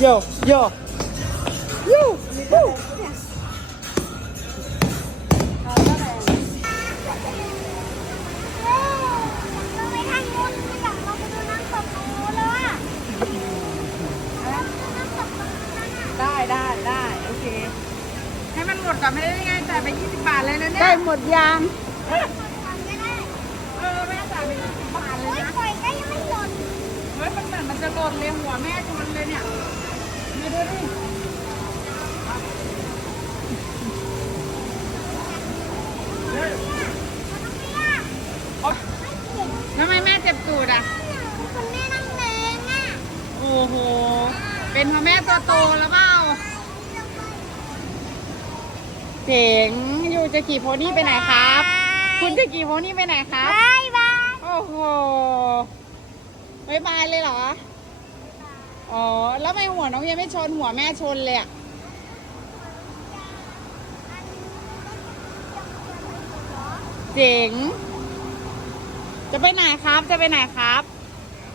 โยโยโยฮู้เราไปทางนู้นอยากเราไปดูน้ำตกตรงนู้นแล้วอะน้ำตกตรงนั้นอะได้ได้ได้โอเคให้มันหมดก่อนไม่ได้ไงจ่ายไป20บาทเลยนะเนี่ได้ยหมดยางก่อนก็ได้เออแม่จ่ายไป20บาทเลโอ้ยยนะปล่อยก็ยังไม่หล่นเฮ้ยมันเหมือนมันจะหล่นเลยหัวแม่ชนเลยเนี่ยมาดูดิโอ๊ย ทำไมแม่เจ็บตูดอะ คุณแม่นั่งแรงอะโอ้โห เป็นเพราะแม่ตัวโตแล้วเปล่าเจ๋งอยู่จะขี่โพนี่ไปไหนครับ คุณจะขี่โพนี่ไปไหนครับ บายบาย โอ้โหไม่บายเลยเหรอ อ๋อ แล้วทำไม่หัวน้องยังไม่ชนหัวแม่ชนเลยอะเจ๋ง จะไปไหนครับ จะไปไหนครับ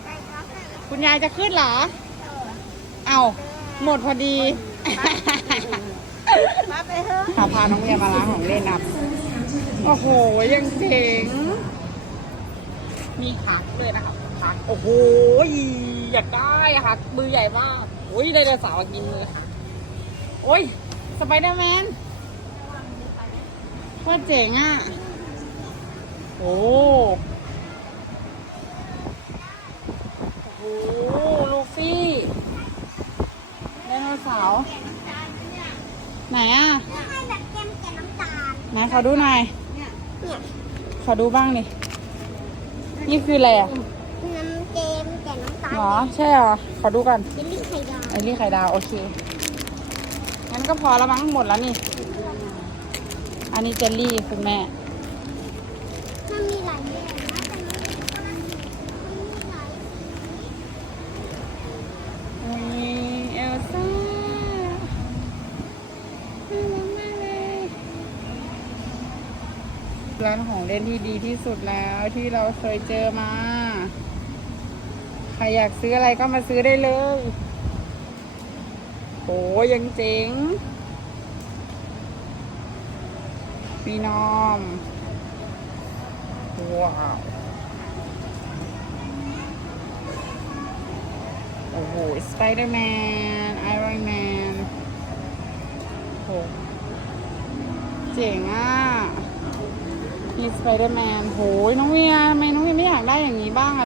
ไปครับคุณยายจะขึ้นเหรอเอาหมดพอดี มาไปเถอะพาพาน้องเมียมาล้างของเล่นนะโอ้โห ยังเจ๋ง มีขาด้วยนะครับขาโอ้โห อยากได้ค่ะมือใหญ่มากโอ้ยไดโนเสาร์กินมือค่ะโอ้ยสไปเดอร์แมนโคตรเจ๋งอะโอ้โอ้โหลูฟี่ไดโนเสาร์ไหนอะให้แบบเกมแกน้ำตาลไหนขอดูหน่อยเนี่ยขอดูบ้างดินี่คืออะไรอะ น้ำเกมแกะน้ำตาล หรอใช่เหรอ ขอดูก่อนเจลลี่ไข่ดาวไอรี่ไข่ดาว โอเค งั้นก็พอแล้วมั้งหมดแล้วนี่ อันนี้เจลลี่คุณแม่ มันมีหลายแบบนะแต่มันมีมันมีหลายสีอุ้ยเอลซ่าน่ารักมากเลยร้านของเล่นที่ดีที่สุดแล้วที่เราเคยเจอมา ใครอยากซื้ออะไรก็มาซื้อได้เลยโอ้ยังเจ๋ง มีนอม ว้าว โอ้โห สไปเดอร์แมน ไอรอนแมนโหเจ๋งอะ มีสไปเดอร์แมน โหยน้องเวียทำไมน้องเวียไม่อยากได้อย่างนี้บ้างอะ